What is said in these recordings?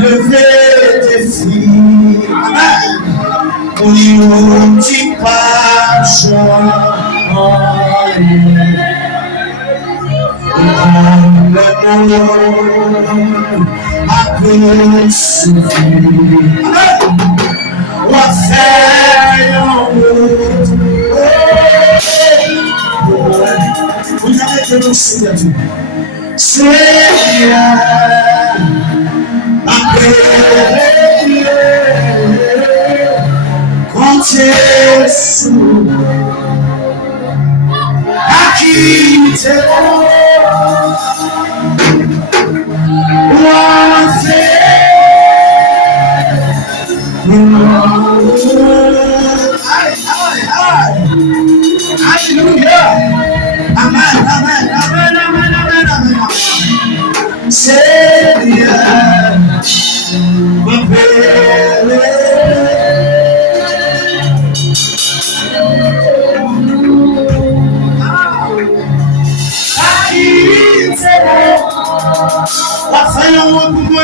Lever tes filles, pour tu passes après souffrir. On va faire vous avez que nous Seigneur. Seigneur, après quand tu es sous à quitter Hallelujah. Amen, amen, amen, amen, amen, amen. Seigneur, mon Père, la fin pour moi,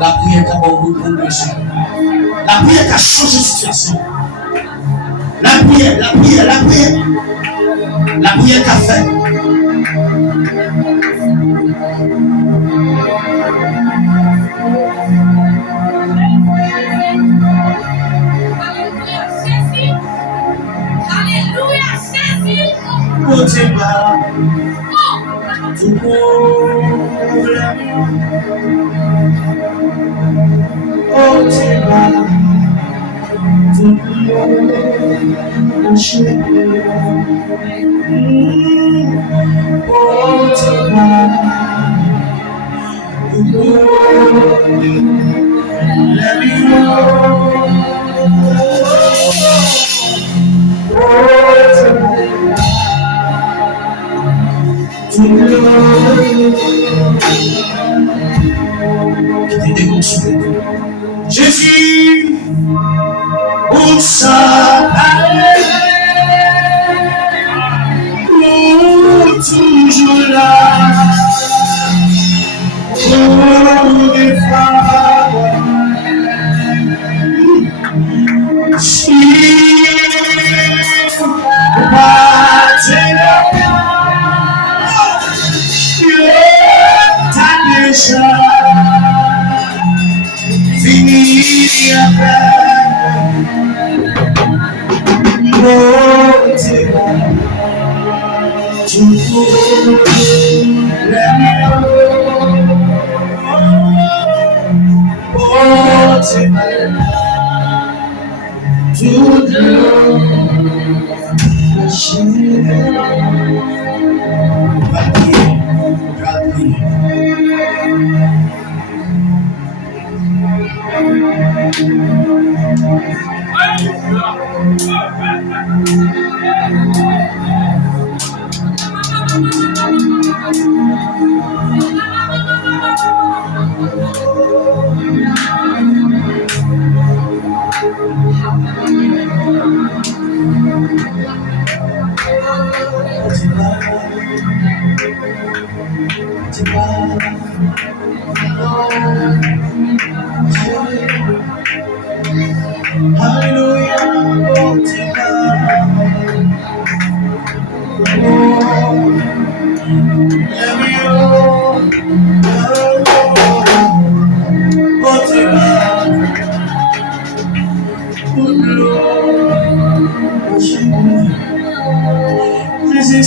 la prière qui a beaucoup progressé. La prière qui a changé de situation. La prière qui a fait. Alléluia, Jésus. Jésus, pour ça, pour toujours là, pour défendre. Si déjà fini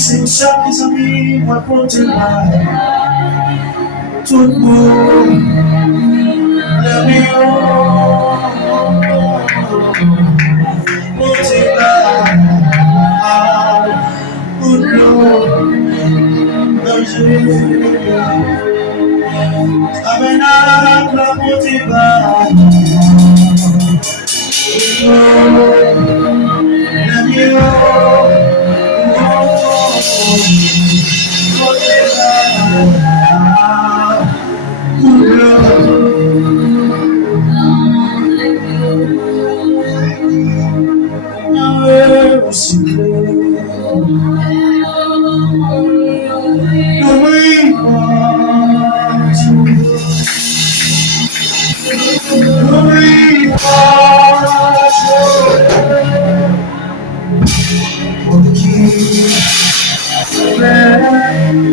Simshakiza mi mwapotea Tubu Lemio Potea Ulo Amena la motiva Lemio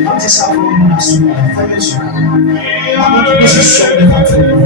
I'm just having a